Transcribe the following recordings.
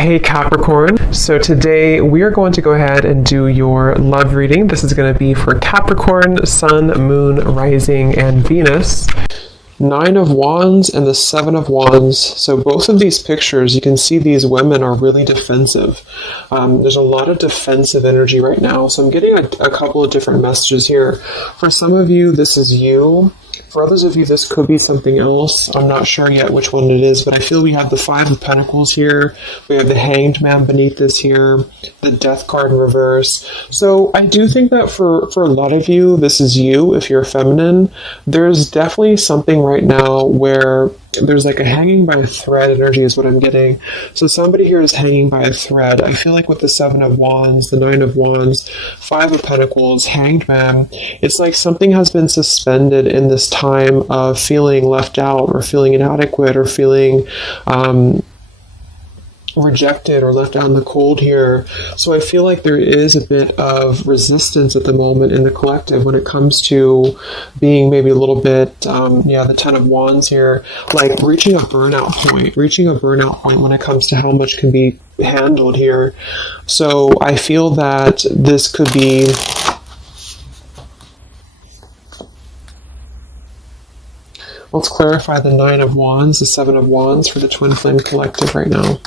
Hey Capricorn, so today we are going to go ahead and do your love reading. This is going to be for Capricorn, Sun, Moon, Rising, and Venus. 9 of Wands and the 7 of Wands. So both of these pictures, you can see these women are really defensive. There's a lot of defensive energy right now. So I'm getting a couple of different messages here. For some of you, this is you. For others of you, this could be something else. I'm not sure yet which one it is, but I feel we have the 5 of Pentacles here. We have the Hanged Man beneath this here, the Death card in reverse. So I do think that for a lot of you, this is you, if you're feminine. There's definitely something right now where there's like a hanging by a thread energy is what I'm getting. So somebody here is hanging by a thread. I feel like with the 7 of Wands, the 9 of Wands, 5 of Pentacles, Hanged Man, it's like something has been suspended in this time of feeling left out or feeling inadequate or feeling rejected or left out in the cold here. So I feel like there is a bit of resistance at the moment in the collective when it comes to being maybe a little bit, the 10 of Wands here, like reaching a burnout point when it comes to how much can be handled here. So I feel that this could be let's clarify the 9 of Wands, the 7 of Wands for the Twin Flame Collective right now.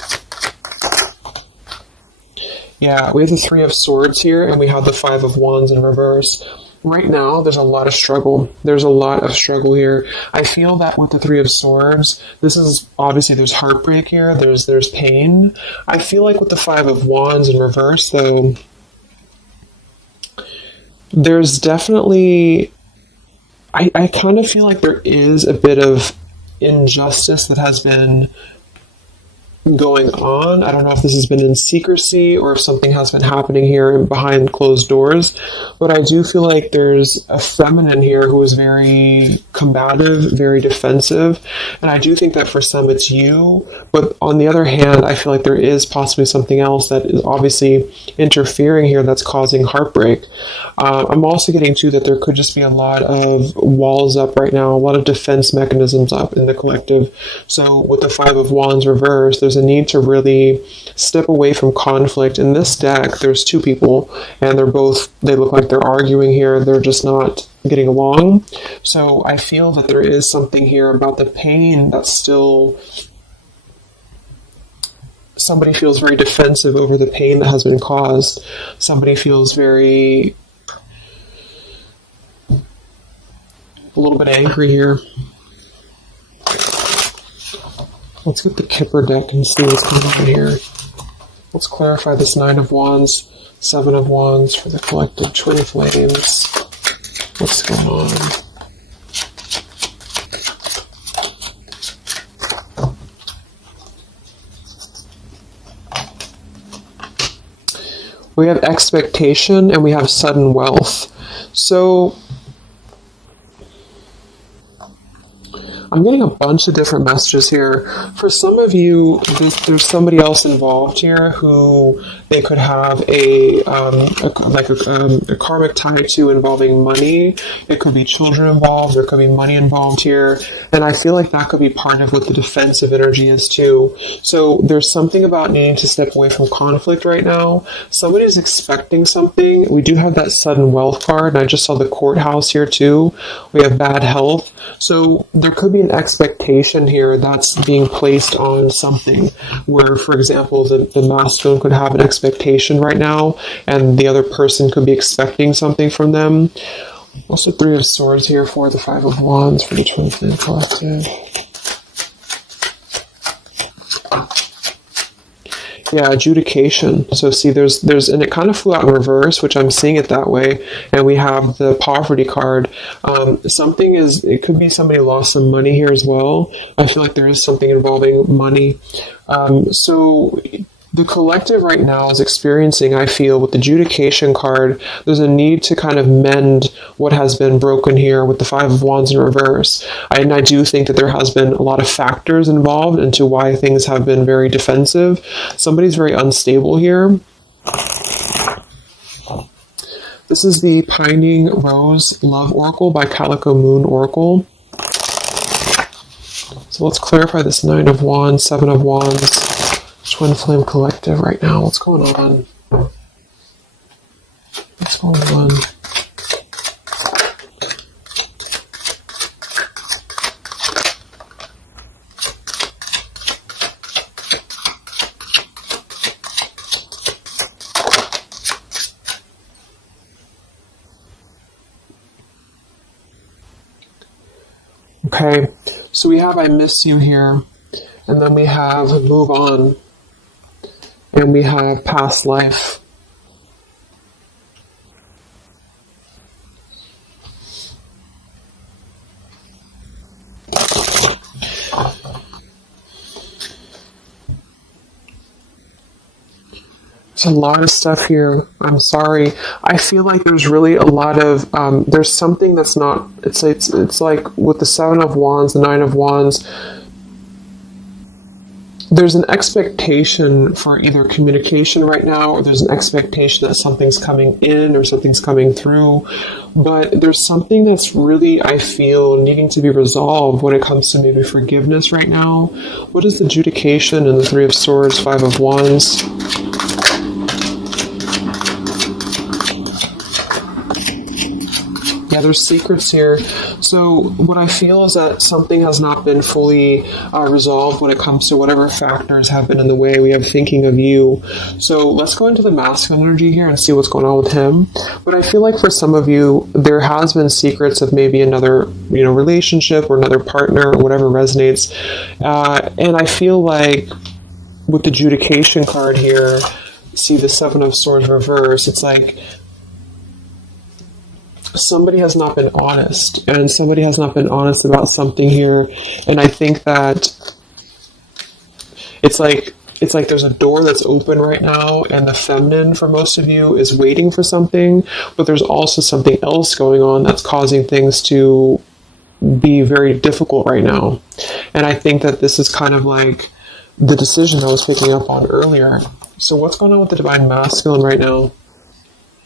Yeah, we have the 3 of Swords here, and we have the 5 of Wands in reverse. Right now, there's a lot of struggle. There's a lot of struggle here. I feel that with the 3 of Swords, this is, obviously there's heartbreak here, there's pain. I feel like with the 5 of Wands in reverse, though, there's definitely, I kind of feel like there is a bit of injustice that has been going on. I don't know if this has been in secrecy or if something has been happening here behind closed doors, but I do feel like there's a feminine here who is very combative, very defensive, and I do think that for some it's you, but on the other hand, I feel like there is possibly something else that is obviously interfering here that's causing heartbreak. I'm also getting too that there could just be a lot of walls up right now, a lot of defense mechanisms up in the collective. So with the 5 of Wands reversed, there's a need to really step away from conflict. In this deck, there's 2 people, and they look like they're arguing here. They're just not getting along. So I feel that there is something here about the pain that's still, somebody feels very defensive over the pain that has been caused. Somebody feels a little bit angry here. Let's get the Kipper deck and see what's going on here. Let's clarify this 9 of Wands, 7 of Wands for the collective Twin Flames. What's going on? We have expectation and we have sudden wealth. So I'm getting a bunch of different messages here. For some of you, there's somebody else involved here who they could have a karmic tie to involving money. It could be children involved. There could be money involved here. And I feel like that could be part of what the defensive energy is too. So there's something about needing to step away from conflict right now. Somebody's expecting something. We do have that sudden wealth card, and I just saw the courthouse here too. We have bad health. So there could be an expectation here that's being placed on something where, for example, the masculine could have an expectation right now and the other person could be expecting something from them. Also 3 of Swords here for the 5 of Wands for the Twin Flame Collective. Yeah, adjudication. So see, there's, and it kind of flew out in reverse, which I'm seeing it that way. And we have the poverty card. It could be somebody lost some money here as well. I feel like there is something involving money. So the collective right now is experiencing, I feel, with the adjudication card, there's a need to kind of mend what has been broken here with the 5 of Wands in reverse. And I do think that there has been a lot of factors involved into why things have been very defensive. Somebody's very unstable here. This is the Pining Rose Love Oracle by Calico Moon Oracle. So let's clarify this 9 of Wands, 7 of Wands, Twin Flame Collective right now. What's going on? What's going on? Okay, so we have I miss you here, and then we have move on, and we have past life. There's a lot of stuff here. I'm sorry. I feel like there's really a lot of there's something that's not. It's like with the Seven of Wands, the Nine of Wands. There's an expectation for either communication right now, or there's an expectation that something's coming in or something's coming through. But there's something that's really, I feel, needing to be resolved when it comes to maybe forgiveness right now. What is the adjudication in the Three of Swords, Five of Wands? Yeah, there's secrets here. So what I feel is that something has not been fully resolved when it comes to whatever factors have been in the way. We have thinking of you. So let's go into the masculine energy here and see what's going on with him. But I feel like for some of you, there has been secrets of maybe another, relationship or another partner or whatever resonates. And I feel like with the adjudication card here, see the Seven of Swords reverse, it's like somebody has not been honest, and somebody has not been honest about something here. And I think that it's like there's a door that's open right now, and the feminine for most of you is waiting for something, but there's also something else going on that's causing things to be very difficult right now. And I think that this is kind of like the decision I was picking up on earlier. So what's going on with the Divine Masculine right now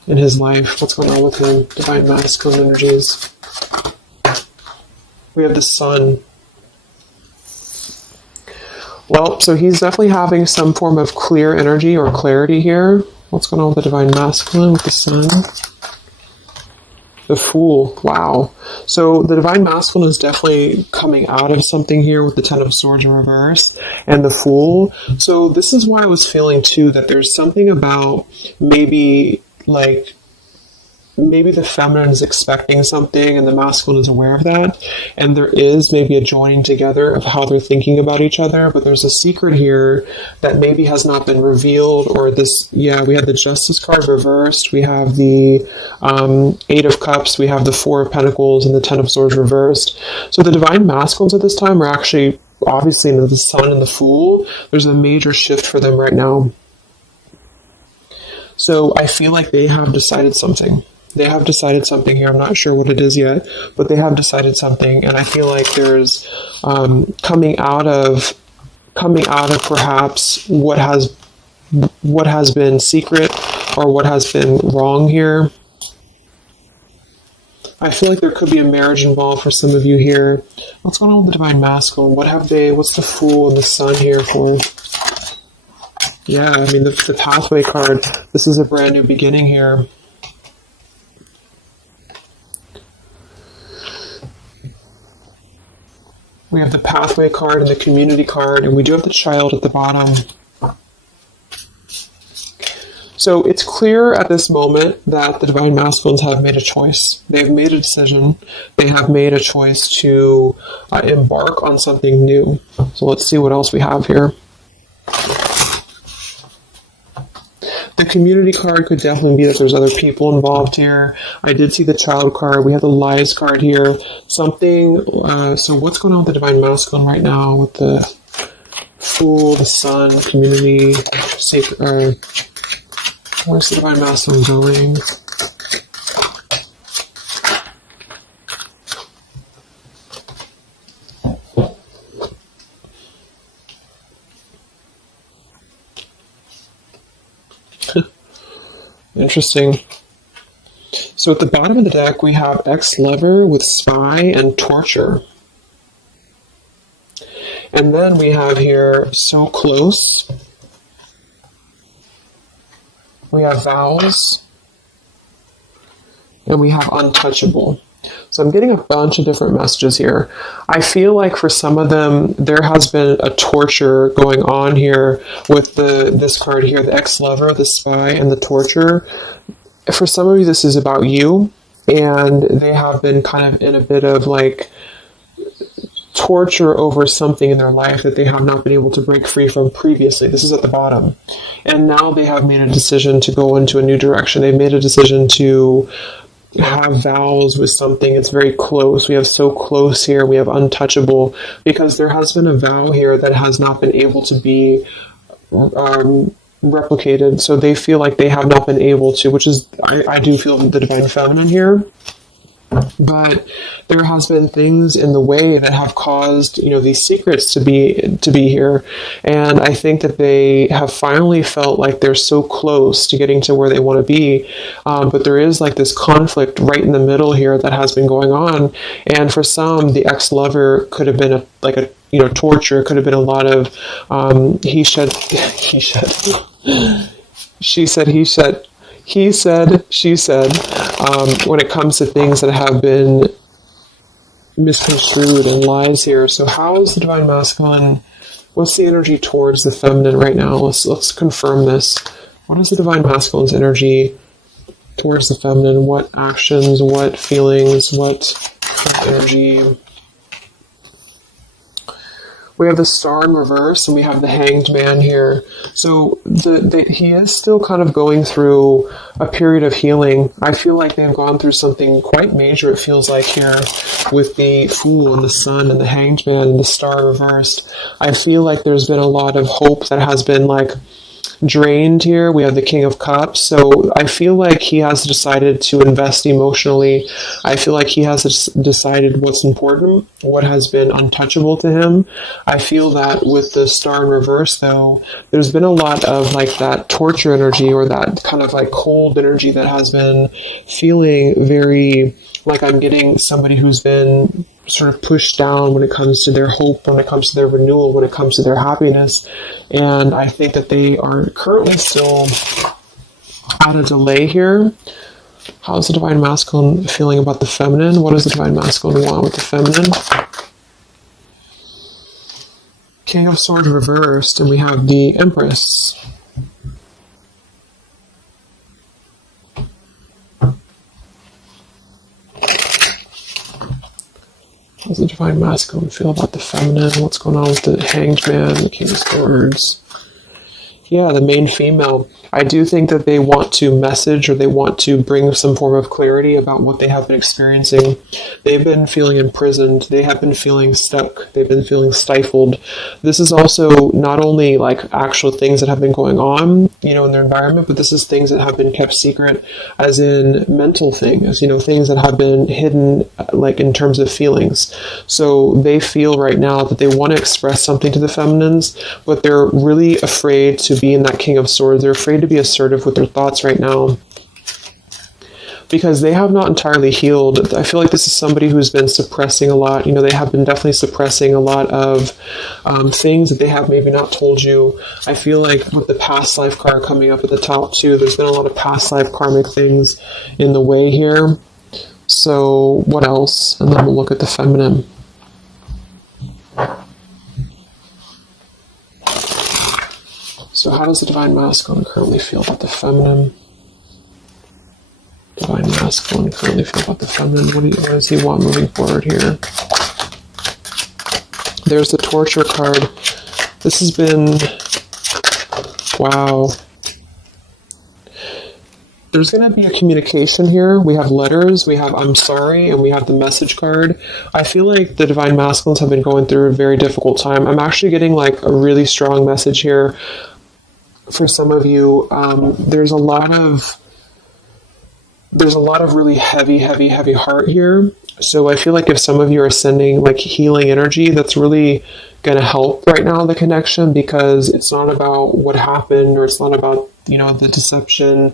in his life? What's going on with him? Divine Masculine energies. We have the Sun. Well, so he's definitely having some form of clear energy or clarity here. What's going on with the Divine Masculine with the Sun? The Fool. Wow. So the Divine Masculine is definitely coming out of something here with the Ten of Swords in reverse and the Fool. So this is why I was feeling too that there's something about maybe the feminine is expecting something and the masculine is aware of that, and there is maybe a joining together of how they're thinking about each other, but there's a secret here that maybe has not been revealed. Or this, we have the Justice card reversed, we have the Eight of Cups, we have the Four of Pentacles, and the Ten of Swords reversed. So the Divine Masculines at this time are actually obviously the Sun and the Fool. There's a major shift for them right now. So I feel like they have decided something. They have decided something here. I'm not sure what it is yet, but they have decided something. And I feel like there's coming out of perhaps what has been secret or what has been wrong here. I feel like there could be a marriage involved for some of you here. What's going on with the Divine Masculine? What's the Fool and the Sun here for? Yeah, I mean, the Pathway card, this is a brand new beginning here. We have the Pathway card and the Community card, and we do have the Child at the bottom. So it's clear at this moment that the Divine Masculines have made a choice. They've made a decision. They have made a choice to embark on something new. So let's see what else we have here. The Community card could definitely be that there's other people involved here. I did see the Child card. We have the Lies card here. Something, so what's going on with the Divine Masculine right now with the Fool, the Sun, Community, where's the Divine Masculine going? Interesting. So at the bottom of the deck, we have ex-lover with spy and torture. And then we have here so close we have vows, and we have untouchable. So I'm getting a bunch of different messages here. I feel like for some of them, there has been a torture going on here with this card here, the ex-lover, the spy, and the torture. For some of you, this is about you, and they have been kind of in a bit of like torture over something in their life that they have not been able to break free from previously. This is at the bottom. And now they have made a decision to go into a new direction. They've made a decision to have vows with something. It's very close. We have so close here. We have untouchable, because there has been a vow here that has not been able to be replicated. So they feel like they have not been able to, which is, I do feel the divine feminine here. But there has been things in the way that have caused, these secrets to be here. And I think that they have finally felt like they're so close to getting to where they want to be. But there is like this conflict right in the middle here that has been going on. And for some, the ex-lover could have been torture. It could have been a lot of he said, she said, he said, he said, she said, when it comes to things that have been misconstrued and lies here. So how is the divine masculine? What's the energy towards the feminine right now? Let's confirm this. What is the divine masculine's energy towards the feminine? What actions, what feelings, what energy? We have the Star in reverse, and we have the Hanged Man here. So he is still kind of going through a period of healing. I feel like they've gone through something quite major, it feels like, here with the Fool and the Sun and the Hanged Man and the Star reversed. I feel like there's been a lot of hope that has been like drained here. We have the King of Cups. So I feel like he has decided to invest emotionally. I feel like he has decided what's important, what has been untouchable to him. I feel that with the Star in reverse, though, there's been a lot of like that torture energy, or that kind of like cold energy that has been feeling very like I'm getting somebody who's been sort of pushed down when it comes to their hope, when it comes to their renewal, when it comes to their happiness. And I think that they are currently still at a delay here. How's the divine masculine feeling about the feminine? What does the divine masculine want with the feminine? King of Swords reversed, and we have the Empress. How does the divine masculine feel about the feminine? What's going on with the Hanged Man, the King of Swords? Yeah, the main female. I do think that they want to message, or they want to bring some form of clarity about what they have been experiencing. They've been feeling imprisoned. They have been feeling stuck. They've been feeling stifled. This is also not only like actual things that have been going on, in their environment, but this is things that have been kept secret, as in mental things, things that have been hidden, like in terms of feelings. So they feel right now that they want to express something to the feminines, but they're really afraid to be in that King of Swords. They're afraid to be assertive with their thoughts right now, because they have not entirely healed. I feel like this is somebody who's been suppressing a lot. They have been definitely suppressing a lot of things that they have maybe not told you. I feel like with the past life card coming up at the top too, there's been a lot of past life karmic things in the way here. So what else? And then we'll look at the feminine. So how does the divine masculine currently feel about the feminine? Divine masculine currently feel about the feminine? What does he want moving forward here? There's the torture card. This has been... Wow. There's going to be a communication here. We have letters, we have I'm sorry, and we have the message card. I feel like the divine masculines have been going through a very difficult time. I'm actually getting like a really strong message here. For some of you, there's a lot of really heavy heart here. So I feel like if some of you are sending like healing energy, that's really going to help right now, the connection, because it's not about what happened, or it's not about, the deception.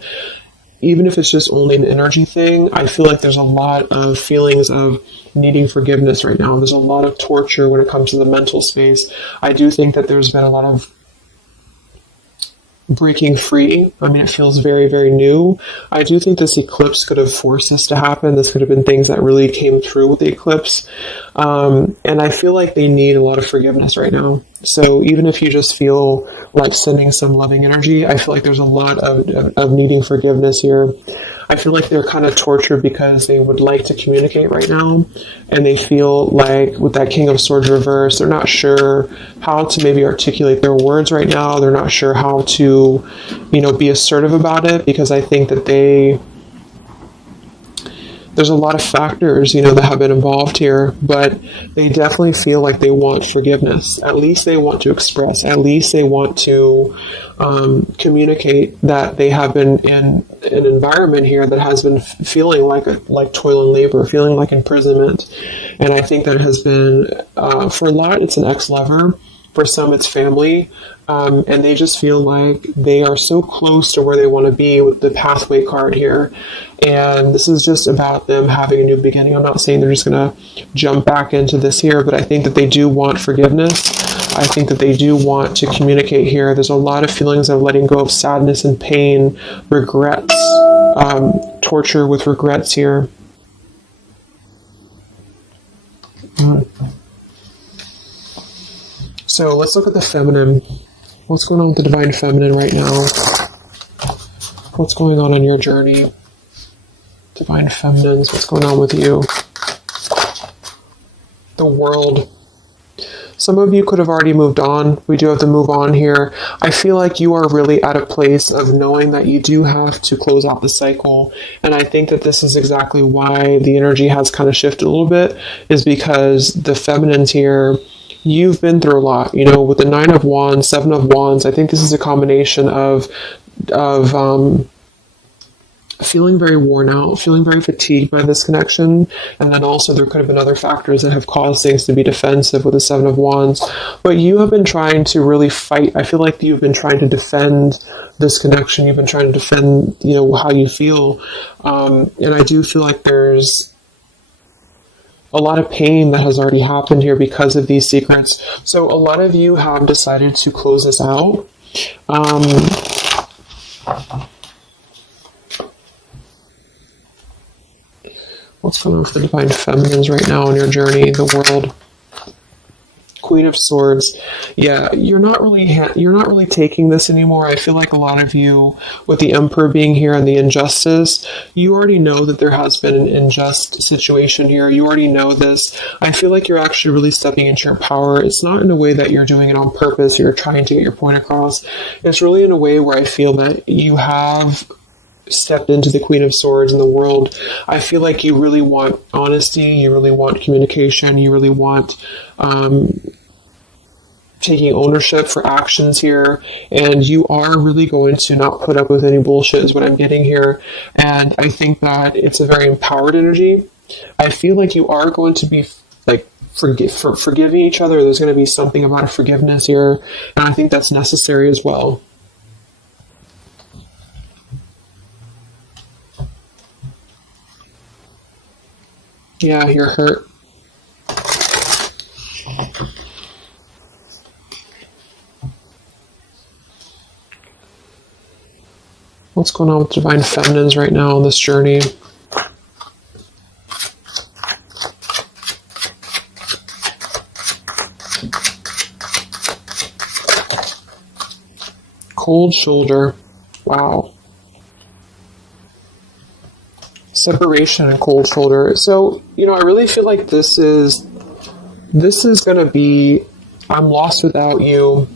Even if it's just only an energy thing, I feel like there's a lot of feelings of needing forgiveness right now. There's a lot of torture when it comes to the mental space. I do think that there's been a lot of breaking free. I mean, it feels very, very new. I do think this eclipse could have forced this to happen. This could have been things that really came through with the eclipse. And I feel like they need a lot of forgiveness right now. So even if you just feel like sending some loving energy, I feel like there's a lot of needing forgiveness here. I feel like they're kind of tortured because they would like to communicate right now, and they feel like with that King of Swords reverse, they're not sure how to maybe articulate their words right now. They're not sure how to, be assertive about it, because I think that there's a lot of factors, that have been involved here, but they definitely feel like they want forgiveness. At least they want to express. At least they want to communicate that they have been in an environment here that has been feeling like toil and labor, feeling like imprisonment. And I think that has been, for a lot, it's an ex-lover. For some, it's family. And they just feel like they are so close to where they want to be with the pathway card here. And this is just about them having a new beginning. I'm not saying they're just going to jump back into this here, but I think that they do want forgiveness. I think that they do want to communicate here. There's a lot of feelings of letting go of sadness and pain, regrets, torture with regrets here. So let's look at the feminine. What's going on with the divine feminine right now? What's going on your journey? Divine feminines, what's going on with you? The world. Some of you could have already moved on. We do have to move on here. I feel like you are really at a place of knowing that you do have to close out the cycle. And I think that this is exactly why the energy has kind of shifted a little bit, is because the feminines here, you've been through a lot, with the 9 of Wands, 7 of Wands. I think this is a combination of feeling very worn out, feeling very fatigued by this connection. And then also there could have been other factors that have caused things to be defensive with the 7 of Wands. But you have been trying to really fight. I feel like you've been trying to defend this connection. You've been trying to defend, how you feel. And I do feel like there's a lot of pain that has already happened here because of these secrets. So a lot of you have decided to close this out. What's going on with the divine feminines right now in your journey, the world? Queen of Swords. Yeah, you're not really taking this anymore. I feel like a lot of you, with the Emperor being here and the injustice, you already know that there has been an unjust situation here. You already know this. I feel like you're actually really stepping into your power. It's not in a way that you're doing it on purpose. You're trying to get your point across. It's really in a way where I feel that you have stepped into the Queen of Swords in the world. I feel like you really want honesty, you really want communication, you really want taking ownership for actions here, and you are really going to not put up with any bullshit is what I'm getting here. And I think that it's a very empowered energy. I feel like you are going to be like forgiving each other. There's going to be something about a forgiveness here, and I think that's necessary as well. Yeah, you're hurt. What's going on with divine feminines right now on this journey? Cold shoulder. Wow. Separation and cold shoulder. So, I really feel like this is going to be, I'm lost without you.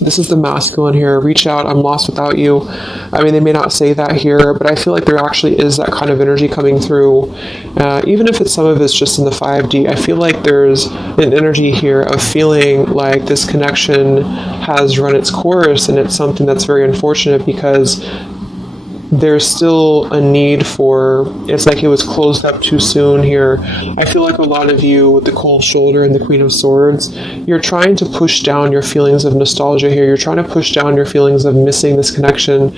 This is the masculine here. Reach out, I'm lost without you. I mean, they may not say that here, but I feel like there actually is that kind of energy coming through. Even if some of it's just in the 5D, I feel like there's an energy here of feeling like this connection has run its course, and it's something that's very unfortunate because there's still a need for, it's like it was closed up too soon here. I feel like a lot of you with the cold shoulder and the Queen of Swords, you're trying to push down your feelings of nostalgia here. You're trying to push down your feelings of missing this connection.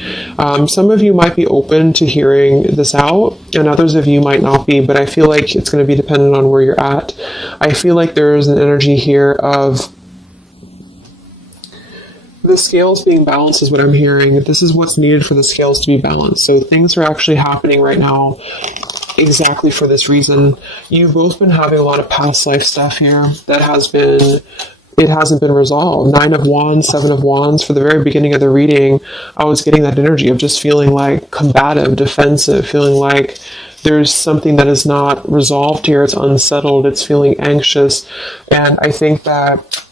Some of you might be open to hearing this out, and others of you might not be, but I feel like it's going to be dependent on where you're at. I feel like there's an energy here of The scales being balanced is what I'm hearing. This is what's needed for the scales to be balanced. So things are actually happening right now exactly for this reason. You've both been having a lot of past life stuff here that it hasn't been resolved. 9 of Wands, 7 of Wands. For the very beginning of the reading, I was getting that energy of just feeling like combative, defensive, feeling like there's something that is not resolved here. It's unsettled. It's feeling anxious. And I think that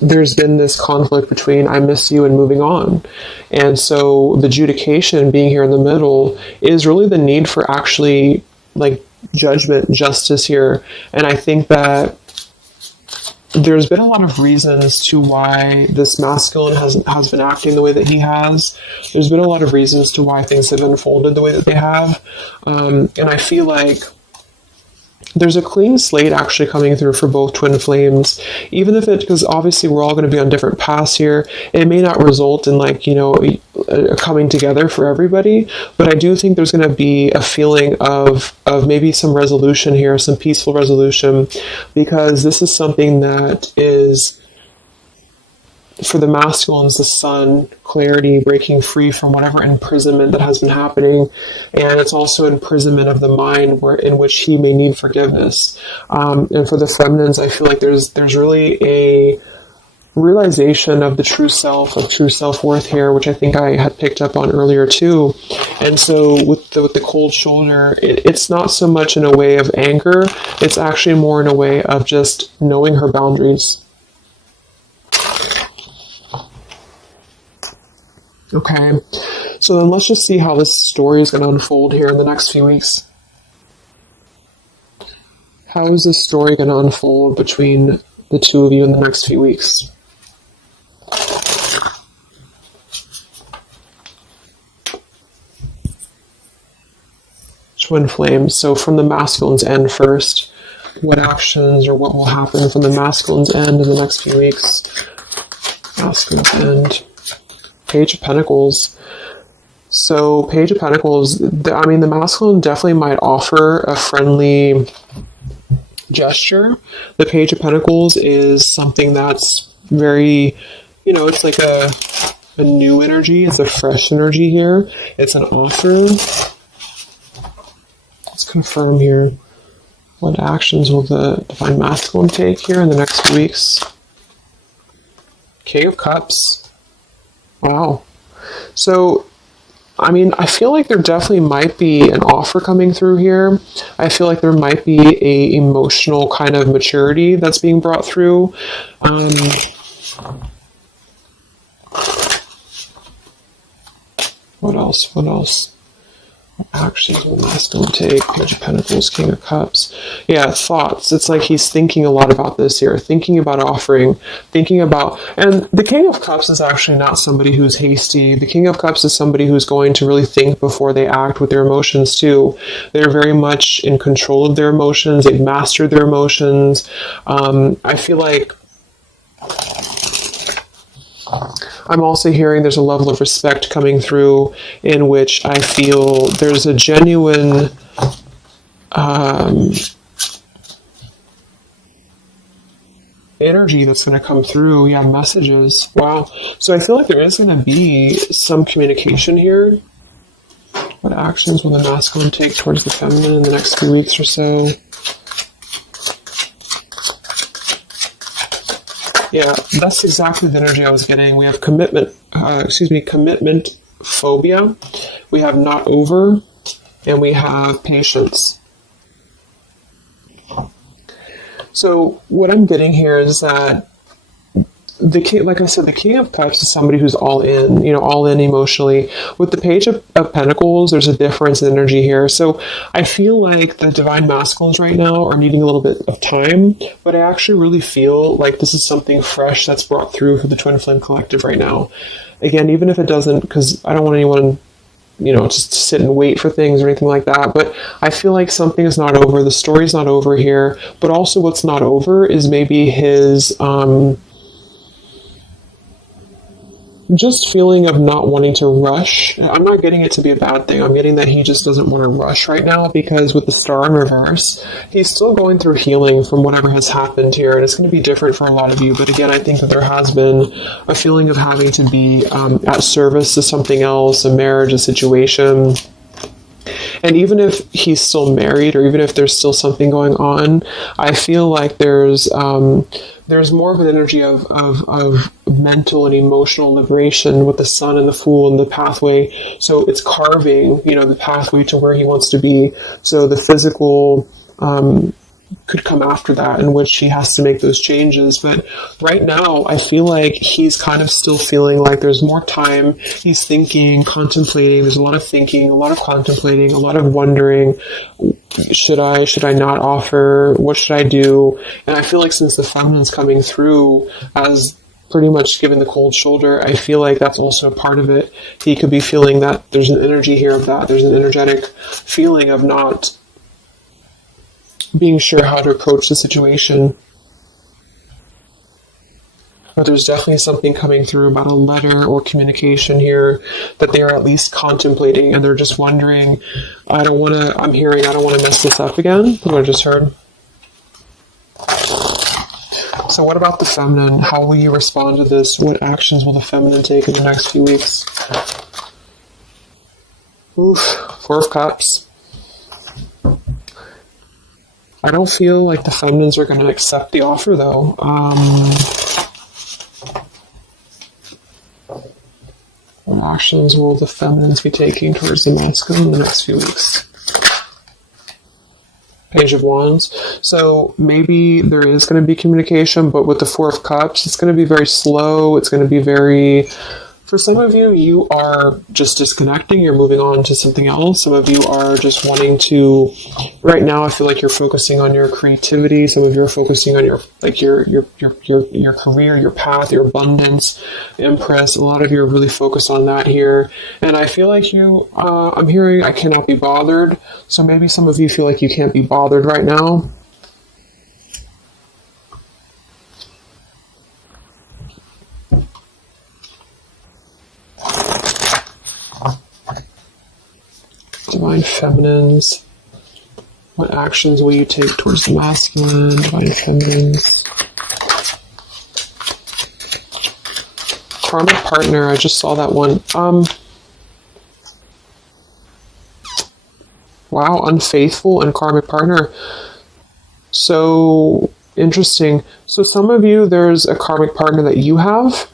there's been this conflict between I miss you and moving on. And so the adjudication being here in the middle is really the need for actually like judgment, justice here. And I think that there's been a lot of reasons to why this masculine has been acting the way that he has. There's been a lot of reasons to why things have unfolded the way that they have. And I feel like there's a clean slate actually coming through for both twin flames, even if because obviously we're all going to be on different paths here. It may not result in like, a coming together for everybody, but I do think there's going to be a feeling of maybe some resolution here, some peaceful resolution, because this is something that is, for the masculines, the sun, clarity, breaking free from whatever imprisonment that has been happening. And it's also imprisonment of the mind in which he may need forgiveness. And for the feminines, I feel like there's really a realization of the true self, of true self-worth here, which I think I had picked up on earlier too. And so with the cold shoulder, it's not so much in a way of anger. It's actually more in a way of just knowing her boundaries. Okay, so then let's just see how this story is going to unfold here in the next few weeks. How is this story going to unfold between the two of you in the next few weeks? Twin flames. So from the masculine's end first, what actions or what will happen from the masculine's end in the next few weeks? Masculine's end. Page of Pentacles. So Page of Pentacles, the masculine definitely might offer a friendly gesture. The Page of Pentacles is something that's very, it's like a new energy. It's a fresh energy here. It's an offer. Let's confirm here. What actions will the Divine Masculine take here in the next few weeks? King of Cups. Wow. So, I feel like there definitely might be an offer coming through here. I feel like there might be a emotional kind of maturity that's being brought through. What else? What actions will masculine take? Page of Pentacles, King of Cups. Yeah, thoughts. It's like he's thinking a lot about this here, thinking about offering, and the King of Cups is actually not somebody who's hasty. The King of Cups is somebody who's going to really think before they act with their emotions too. They're very much in control of their emotions. They've mastered their emotions. I feel like I'm also hearing there's a level of respect coming through in which I feel there's a genuine energy that's going to come through. Yeah, messages. Wow. So I feel like there is going to be some communication here. What actions will the masculine take towards the feminine in the next few weeks or so? Yeah, that's exactly the energy I was getting. We have commitment phobia. We have not over, and we have patience. So what I'm getting here is that the king, like I said, the King of Cups is somebody who's all in, all in emotionally. With the Page of Pentacles, there's a difference in energy here. So I feel like the Divine Masculines right now are needing a little bit of time, but I actually really feel like this is something fresh that's brought through for the Twin Flame Collective right now. Again, even if it doesn't, because I don't want anyone, just to sit and wait for things or anything like that. But I feel like something is not over. The story's not over here. But also what's not over is maybe his just feeling of not wanting to rush. I'm not getting it to be a bad thing. I'm getting that he just doesn't want to rush right now, because with the star in reverse, he's still going through healing from whatever has happened here, and it's going to be different for a lot of you. But again, I think that there has been a feeling of having to be at service to something else, a marriage, a situation. And even if he's still married, or even if there's still something going on, I feel like there's more of an energy of mental and emotional liberation with the Sun and the Fool and the pathway. So it's carving, the pathway to where he wants to be. So the physical could come after that, in which he has to make those changes. But right now, I feel like he's kind of still feeling like there's more time. He's thinking, contemplating. There's a lot of thinking, a lot of contemplating, a lot of wondering. Should I not offer? What should I do? And I feel like since the feminine's coming through as pretty much giving the cold shoulder, I feel like that's also a part of it. He could be feeling that there's an energy here of that. There's an energetic feeling of not being sure how to approach the situation. But there's definitely something coming through about a letter or communication here that they are at least contemplating, and they're just wondering, I don't want to mess this up again. What I just heard. So what about the feminine? How will you respond to this? What actions will the feminine take in the next few weeks? Oof, Four of Cups. I don't feel like the feminines are going to accept the offer, though. What actions will the feminines be taking towards the masculine in the next few weeks? Page of Wands. So maybe there is going to be communication, but with the Four of Cups, it's going to be very slow. It's going to be very... For some of you, you are just disconnecting. You're moving on to something else. Some of you are just wanting to... Right now, I feel like you're focusing on your creativity. Some of you are focusing on your career, your path, your abundance, Empress. A lot of you are really focused on that here. And I feel like you... I'm hearing I cannot be bothered. So maybe some of you feel like you can't be bothered right now. Divine Feminines. What actions will you take towards the masculine? Divine Feminines. Karmic Partner. I just saw that one. Wow, Unfaithful and Karmic Partner. So interesting. So some of you, there's a karmic partner that you have.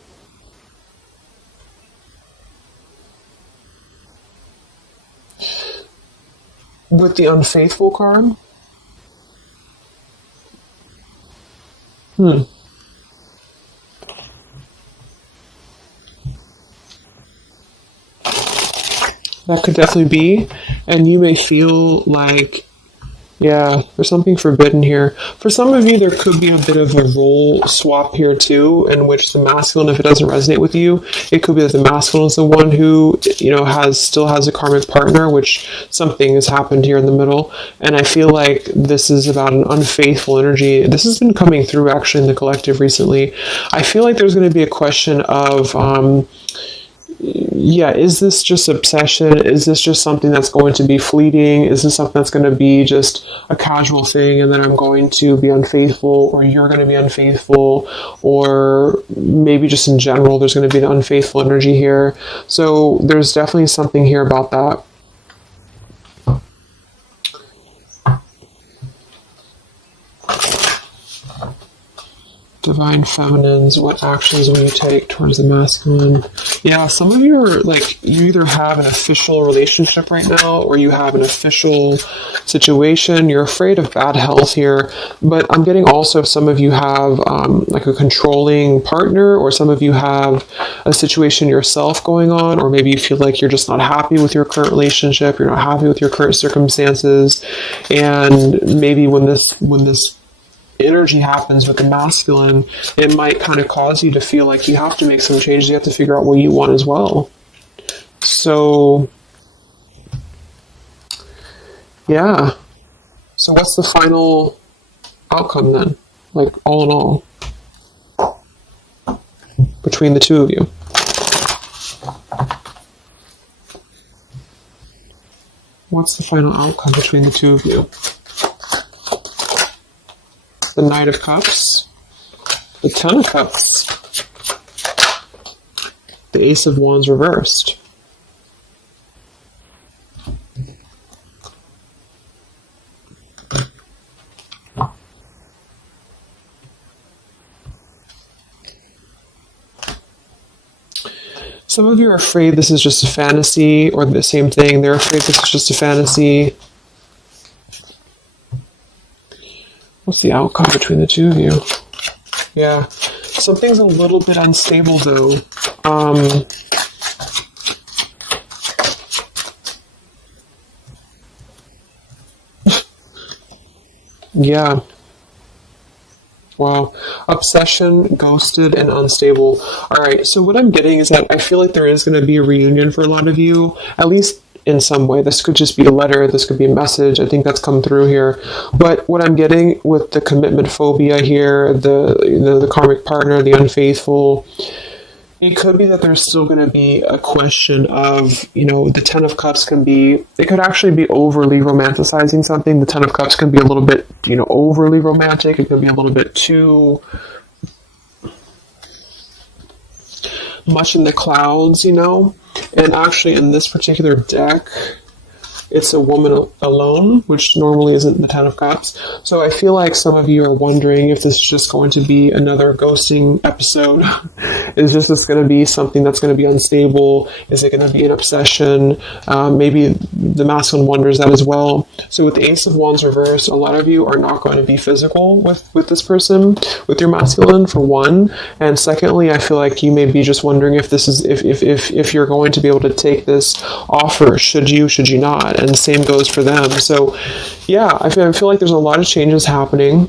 With the Unfaithful card? That could definitely be. And you may feel like, yeah, there's something forbidden here. For some of you, there could be a bit of a role swap here too, in which the masculine, if it doesn't resonate with you, it could be that the masculine is the one who, still has a karmic partner, which something has happened here in the middle. And I feel like this is about an unfaithful energy. This has been coming through actually in the collective recently. I feel like there's going to be a question of, is this just obsession? Is this just something that's going to be fleeting? Is this something that's going to be just a casual thing, and then I'm going to be unfaithful, or you're going to be unfaithful, or maybe just in general there's going to be an unfaithful energy here. So there's definitely something here about that. Divine Feminines, what actions will you take towards the masculine? Yeah, some of you are you either have an official relationship right now, or you have an official situation. You're afraid of bad health here, but I'm getting also some of you have a controlling partner, or some of you have a situation yourself going on, or maybe you feel like you're just not happy with your current relationship, you're not happy with your current circumstances, and maybe when this energy happens with the masculine, it might kind of cause you to feel like you have to make some changes. You have to figure out what you want as well. So, yeah. So what's the final outcome then? All in all, between the two of you? What's the final outcome between the two of you? The Knight of Cups, the Ten of Cups, the Ace of Wands reversed. Some of you are afraid this is just a fantasy, or the same thing, they're afraid this is just a fantasy. What's the outcome between the two of you? Yeah, something's a little bit unstable though. Yeah. Wow. Obsession, ghosted, and unstable. All right, so what I'm getting is that I feel like there is going to be a reunion for a lot of you, at least in some way. This could just be a letter, this could be a message. I think that's come through here. But what I'm getting with the commitment phobia here, the karmic partner, the unfaithful, it could be that there's still going to be a question of, the Ten of Cups can be, it could actually be overly romanticizing something. The Ten of Cups can be a little bit, overly romantic. It could be a little bit too much in the clouds, And actually in this particular deck, it's a woman alone, which normally isn't the Ten of Cups. So I feel like some of you are wondering if this is just going to be another ghosting episode. Is this going to be something that's going to be unstable? Is it going to be an obsession? Maybe the masculine wonders that as well. So with the Ace of Wands reversed, a lot of you are not going to be physical with this person, with your masculine, for one. And secondly, I feel like you may be just wondering if this is if you're going to be able to take this offer. Should you not? And the same goes for them. So yeah, I feel like there's a lot of changes happening.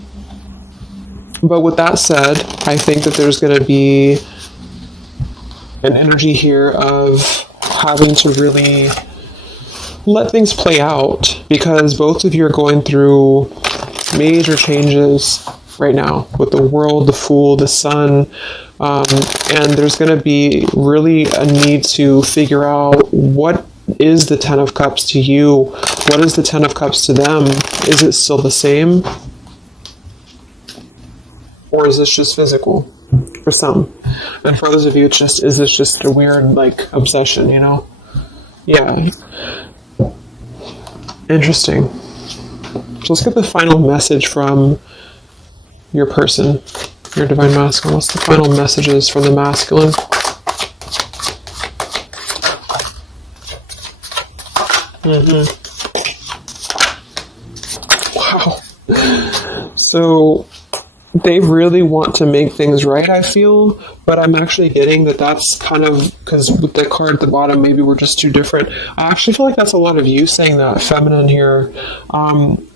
But with that said, I think that there's going to be an energy here of having to really let things play out, because both of you are going through major changes right now with the World, the Fool, the Sun, and there's going to be really a need to figure out what is the Ten of Cups to you? What is the Ten of Cups to them? Is it still the same? Or is this just physical for some? And for others of you, is this just a weird, obsession, Yeah. Interesting. So let's get the final message from your person, your divine masculine. What's the final messages from the masculine? Wow. So they really want to make things right, I feel, but I'm actually getting that that's kind of, because with the card at the bottom, maybe we're just too different. I actually feel like that's a lot of you saying that, feminine here.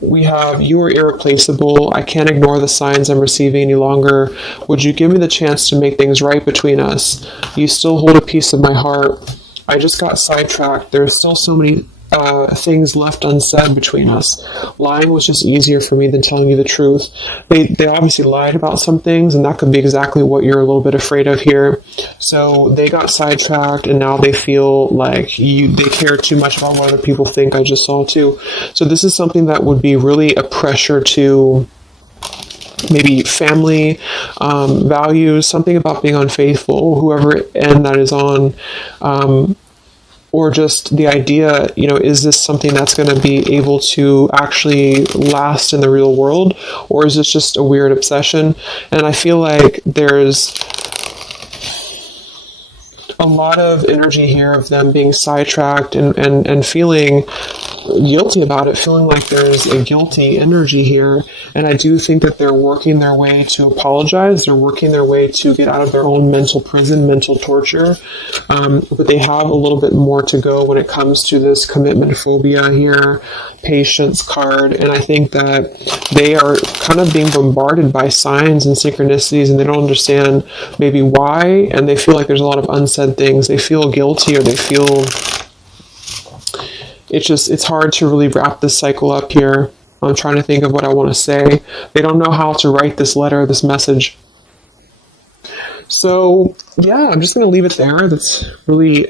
We have, you are irreplaceable. I can't ignore the signs I'm receiving any longer. Would you give me the chance to make things right between us? You still hold a piece of my heart. I just got sidetracked. There's still so many things left unsaid between us. Lying was just easier for me than telling you the truth. They obviously lied about some things, and that could be exactly what you're a little bit afraid of here. So they got sidetracked, and now they feel like they care too much about what other people think. I just saw too. So this is something that would be really a pressure to maybe family values, something about being unfaithful, whoever end that is on, or just the idea, is this something that's going to be able to actually last in the real world, or is this just a weird obsession? And I feel like there's a lot of energy here of them being sidetracked and feeling guilty about it, feeling like there's a guilty energy here. And I do think that they're working their way to apologize. They're working their way to get out of their own mental prison, mental torture. But they have a little bit more to go when it comes to this commitment phobia here, patience card. And I think that they are kind of being bombarded by signs and synchronicities, and they don't understand maybe why. And they feel like there's a lot of unsaid things. They feel guilty, or they feel... It's hard to really wrap this cycle up here. I'm trying to think of what I want to say. They don't know how to write this letter, this message. So, yeah, I'm just going to leave it there. That's really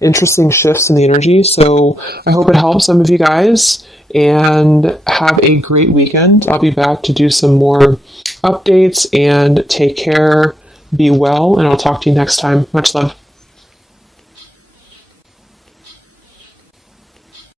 interesting shifts in the energy. So I hope it helps some of you guys, and have a great weekend. I'll be back to do some more updates, and take care, be well, and I'll talk to you next time. Much love.